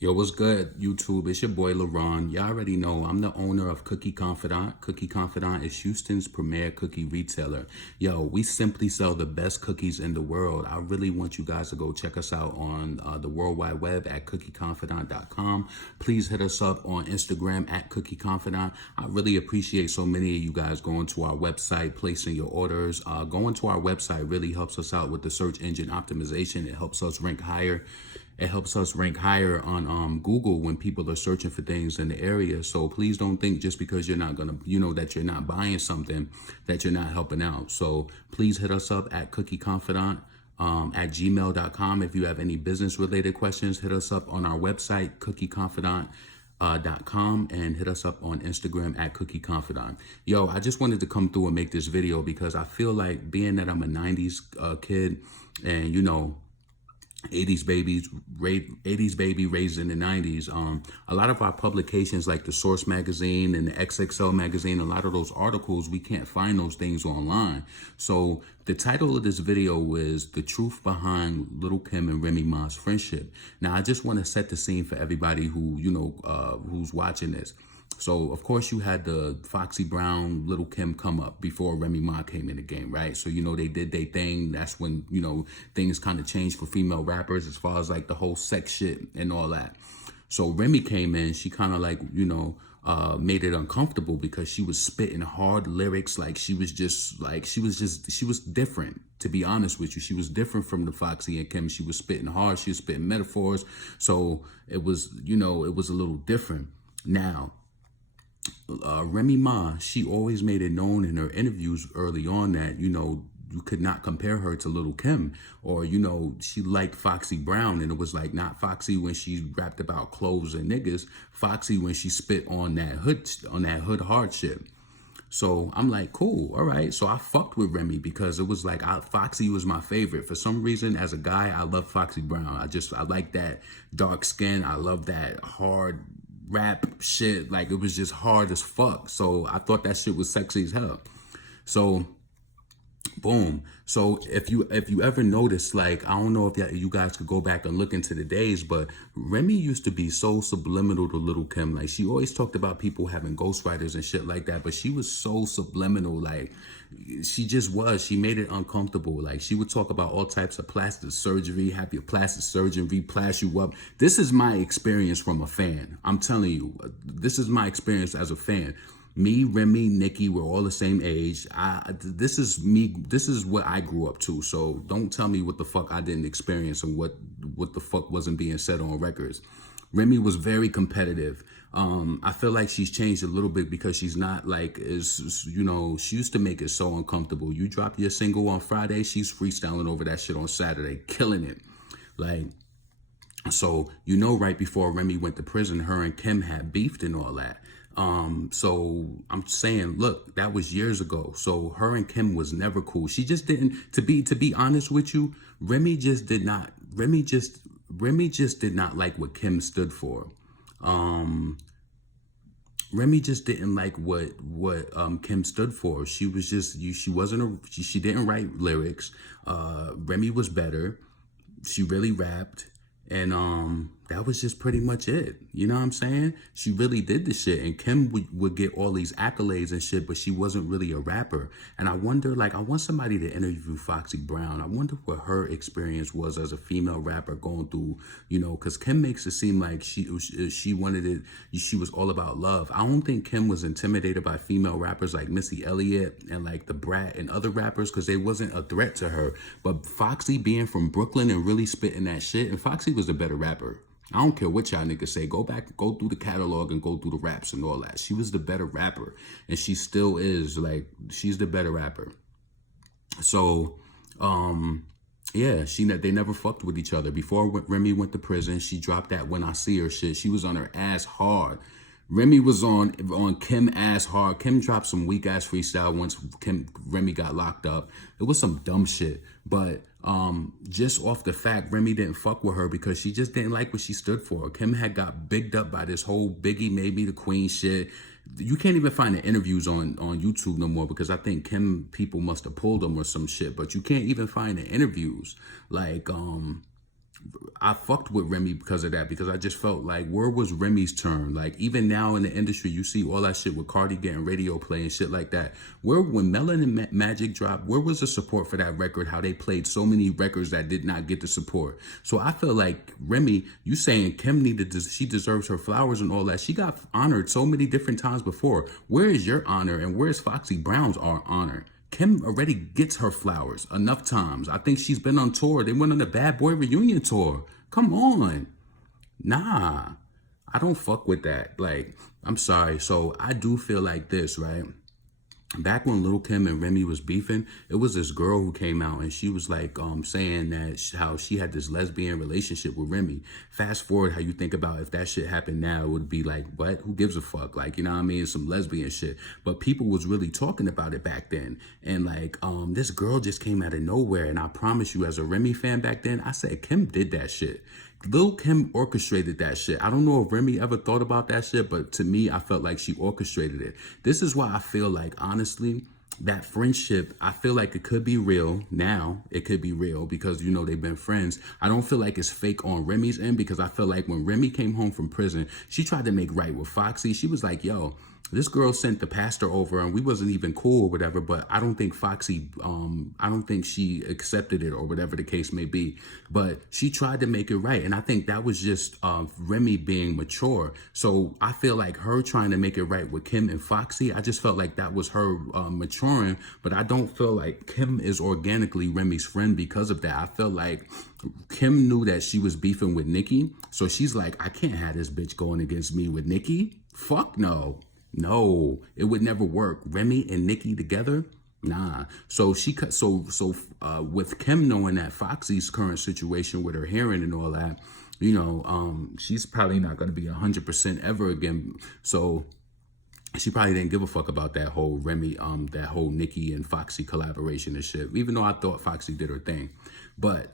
Yo, what's good, YouTube? It's your boy LaRon. Y'all already know I'm the owner of Cookie Confidant. Cookie Confidant is Houston's premier cookie retailer. Yo, we simply sell the best cookies in the world. I really want you guys to go check us out on the World Wide Web at cookieconfidant.com. Please hit us up on Instagram at Cookie Confidant. I really appreciate so many of you guys going to our website, placing your orders. Going to our website really helps us out with the search engine optimization. It helps us rank higher. It helps us rank higher on Google when people are searching for things in the area. So please don't think just because you're not gonna, that you're not buying something, that you're not helping out. So please hit us up at cookieconfidant at gmail.com. If you have any business related questions, hit us up on our website, cookieconfidant.com, and hit us up on Instagram at Cookie Confidant. Yo, I just wanted to come through and make this video because I feel like, being that I'm a 90s kid and 80s baby raised in the 90s. A lot of our publications like the Source magazine and the XXL magazine, a lot of those articles, we can't find those things online. So the title of this video is The Truth Behind Little Kim and Remy Ma's Friendship. Now, I just want to set the scene for everybody who, who's watching this. So, of course, you had the Foxy Brown, Little Kim come up before Remy Ma came in the game, right? So, they did their thing. That's when, things kind of changed for female rappers as far as like the whole sex shit and all that. So Remy came in, she kind of like, made it uncomfortable because she was spitting hard lyrics. Like she was different, to be honest with you. She was different from the Foxy and Kim. She was spitting hard. She was spitting metaphors. So it was, it was a little different. Now, Remy Ma, she always made it known in her interviews early on that, you could not compare her to Little Kim, or, she liked Foxy Brown, and it was like not Foxy when she rapped about clothes and niggas, Foxy when she spit on that hood hardship. So I'm like, cool, all right. So I fucked with Remy because it was like Foxy was my favorite. For some reason, as a guy, I love Foxy Brown. I like that dark skin. I love that hard rap shit. Like it was just hard as fuck. So I thought that shit was sexy as hell. So boom. So if you ever notice, like, I don't know if you guys could go back and look into the days, but Remy used to be so subliminal to Little Kim. Like she always talked about people having ghostwriters and shit like that, but she was so subliminal. Like she just was. She made it uncomfortable. Like she would talk about all types of plastic surgery, have your plastic surgeon replash you up. This is my experience from a fan. I'm telling you, this is my experience as a fan. Me, Remy, Nikki, we're all the same age. This is me. This is what I grew up to. So don't tell me what the fuck I didn't experience and what the fuck wasn't being said on records. Remy was very competitive. I feel like she's changed a little bit because she's not like, she used to make it so uncomfortable. You drop your single on Friday, she's freestyling over that shit on Saturday, killing it. Like, so, right before Remy went to prison, her and Kim had beefed and all that. So I'm saying, look, that was years ago. So her and Kim was never cool. She just didn't, to be honest with you, Remy just did not like what Kim stood for. Remy just didn't like what Kim stood for. She was just, she didn't write lyrics. Remy was better. She really rapped. And that was just pretty much it. You know what I'm saying? She really did the shit. And Kim would get all these accolades and shit, but she wasn't really a rapper. And I wonder, like, I want somebody to interview Foxy Brown. I wonder what her experience was as a female rapper going through, because Kim makes it seem like she wanted it, she was all about love. I don't think Kim was intimidated by female rappers like Missy Elliott and like The Brat and other rappers because they wasn't a threat to her. But Foxy being from Brooklyn and really spitting that shit, and Foxy was the better rapper. I don't care what y'all niggas say. Go back, go through the catalog and go through the raps and all that. She was the better rapper. And she still is. Like, she's the better rapper. So, yeah, they never fucked with each other. Before Remy went to prison, she dropped that When I See Her shit. She was on her ass hard. Remy was on Kim ass hard. Kim dropped some weak ass freestyle once Remy got locked up. It was some dumb shit. But just off the fact Remy didn't fuck with her because she just didn't like what she stood for. Kim had got bigged up by this whole Biggie made me the queen shit. You can't even find the interviews on YouTube no more because I think Kim people must have pulled them or some shit. But you can't even find the interviews. Like I fucked with Remy because of that, because I just felt like, where was Remy's turn? Like, even now in the industry, you see all that shit with Cardi getting radio play and shit like that. Where, when Melanin Magic dropped, where was the support for that record? How they played so many records that did not get the support. So I feel like Remy, you saying Kim she deserves her flowers and all that. She got honored so many different times before. Where is your honor, and where's Foxy Brown's honor? Kim already gets her flowers enough times. I think she's been on tour. They went on the Bad Boy reunion tour. Come on. Nah, I don't fuck with that. Like, I'm sorry. So I do feel like this, right? Back when Lil' Kim and Remy was beefing, it was this girl who came out and she was like saying that how she had this lesbian relationship with Remy. Fast forward how you think about if that shit happened now, it would be like, what? Who gives a fuck? Like, you know what I mean? Some lesbian shit. But people was really talking about it back then. And like, this girl just came out of nowhere. And I promise you, as a Remy fan back then, I said, Kim did that shit. Lil' Kim orchestrated that shit. I don't know if Remy ever thought about that shit, but to me, I felt like she orchestrated it. This is why I feel like, honestly, that friendship, I feel like it could be real now. It could be real because, you know, they've been friends. I don't feel like it's fake on Remy's end, because I feel like when Remy came home from prison, she tried to make right with Foxy. She was like, yo, this girl sent the pastor over and we wasn't even cool or whatever, but I don't think Foxy, I don't think she accepted it or whatever the case may be. But she tried to make it right. And I think that was just Remy being mature. So I feel like her trying to make it right with Kim and Foxy, I just felt like that was her maturing. But I don't feel like Kim is organically Remy's friend because of that. I feel like Kim knew that she was beefing with Nicki. So she's like, I can't have this bitch going against me with Nicki. Fuck no. No, it would never work. Remy and Nicki together? Nah. So she cut. With Kim knowing that Foxy's current situation with her hearing and all that, you know, she's probably not going to be 100% ever again. So she probably didn't give a fuck about that whole Remy, that whole Nicki and Foxy collaboration and shit, even though I thought Foxy did her thing. But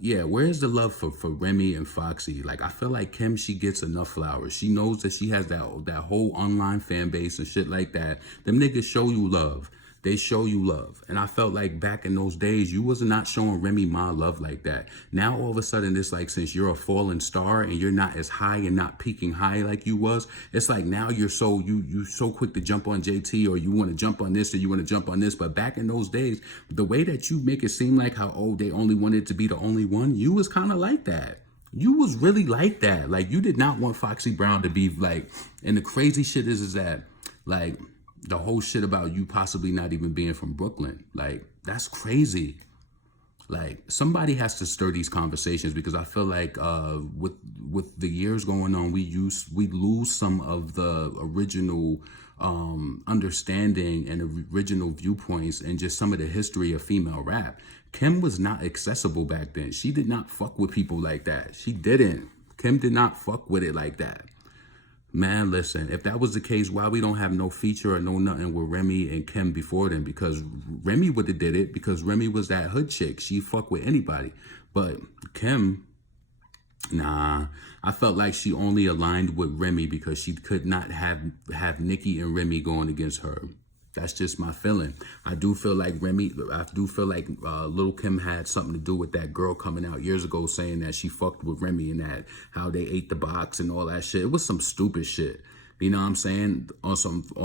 yeah, where's the love for Remy and Foxy? Like, I feel like Kim, she gets enough flowers. She knows that she has that whole online fan base and shit like that. Them niggas show you love. They show you love. And I felt like back in those days, you was not showing Remy Ma love like that. Now, all of a sudden, it's like, since you're a fallen star and you're not as high and not peaking high like you was, it's like now you're so, you so quick to jump on JT, or you want to jump on this, or you want to jump on this. But back in those days, the way that you make it seem like how, oh, they only wanted to be the only one, you was kind of like that. You was really like that. Like, you did not want Foxy Brown to be like, and the crazy shit is that, like, the whole shit about you possibly not even being from Brooklyn, like, that's crazy. Like, somebody has to stir these conversations, because I feel like with the years going on, we lose some of the original understanding and original viewpoints and just some of the history of female rap. Kim was not accessible back then. She did not fuck with people like that. She didn't. Kim did not fuck with it like that. Man, listen, if that was the case, why we don't have no feature or no nothing with Remy and Kim before then? Because Remy would have did it, because Remy was that hood chick. She fuck with anybody. But Kim, nah, I felt like she only aligned with Remy because she could not have Nicki and Remy going against her. That's just my feeling. I do feel like Lil' Kim had something to do with that girl coming out years ago saying that she fucked with Remy and that how they ate the box and all that shit. It was some stupid shit. You know what I'm saying? On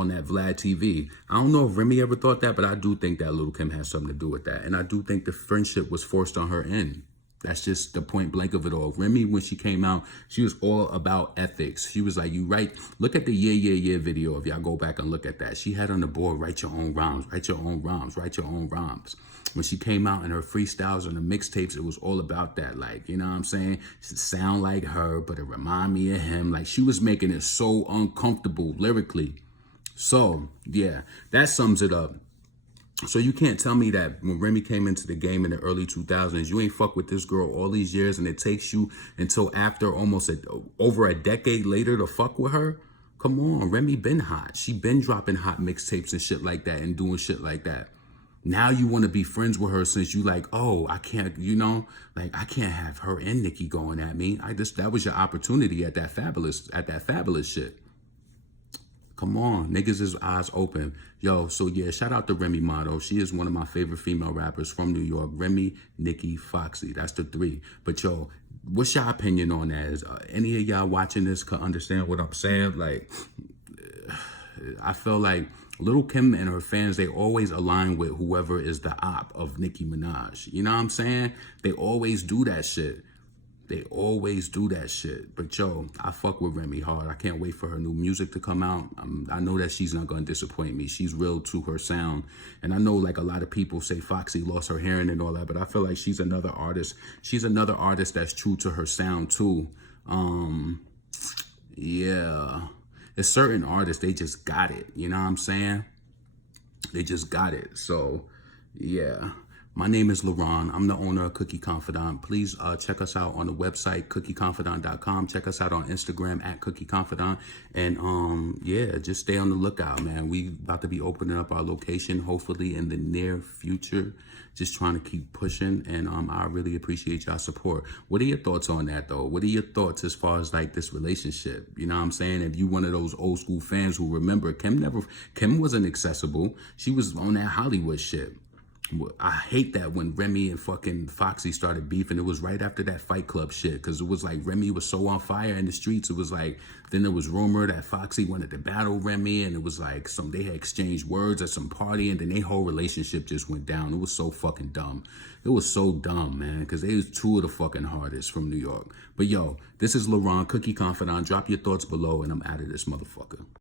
that Vlad TV. I don't know if Remy ever thought that, but I do think that Lil' Kim has something to do with that. And I do think the friendship was forced on her end. That's just the point blank of it all. Remy, when she came out, she was all about ethics. She was like, you write, look at the Yeah video. If y'all go back and look at that, she had on the board, write your own rhymes, write your own rhymes, write your own rhymes. When she came out in her freestyles and the mixtapes, it was all about that. Like, you know what I'm saying? It sound like her, but it remind me of him. Like, she was making it so uncomfortable lyrically. So, yeah, that sums it up. So you can't tell me that when Remy came into the game in the early 2000s, you ain't fuck with this girl all these years and it takes you until after almost over a decade later to fuck with her? Come on, Remy been hot. She been dropping hot mixtapes and shit like that and doing shit like that. Now you want to be friends with her since you like, oh, I can't, you know, like, I can't have her and Nicki going at me. That was your opportunity at that fabulous shit. Come on, niggas is eyes open. Yo, so yeah, shout out to Remy Ma, though. She is one of my favorite female rappers from New York. Remy, Nicki, Foxy. That's the three. But yo, what's your opinion on that? Is any of y'all watching this could understand what I'm saying? Like, I feel like Lil' Kim and her fans, they always align with whoever is the op of Nicki Minaj. You know what I'm saying? They always do that shit. They always do that shit. But yo, I fuck with Remy hard. I can't wait for her new music to come out. I know that she's not going to disappoint me. She's real to her sound. And I know like a lot of people say Foxy lost her hearing and all that, but I feel like she's another artist. She's another artist that's true to her sound too. Yeah. There's certain artists, they just got it. You know what I'm saying? They just got it. So, yeah. My name is LaRon. I'm the owner of Cookie Confidant. Please check us out on the website, cookieconfidant.com. Check us out on Instagram at Cookie Confidant. And yeah, just stay on the lookout, man. We about to be opening up our location, hopefully in the near future. Just trying to keep pushing. And I really appreciate y'all support. What are your thoughts on that, though? What are your thoughts as far as like this relationship? You know what I'm saying? If you one of those old school fans who remember, Kim wasn't accessible. She was on that Hollywood shit. I hate that when Remy and fucking Foxy started beefing. It was right after that Fight Club shit, because it was like Remy was so on fire in the streets. It was like, then there was rumor that Foxy wanted to battle Remy, and it was like they had exchanged words at some party, and then their whole relationship just went down. It was so fucking dumb. It was so dumb, man, because they was two of the fucking hardest from New York. But yo, this is LaRon, Cookie Confidant. Drop your thoughts below, and I'm out of this motherfucker.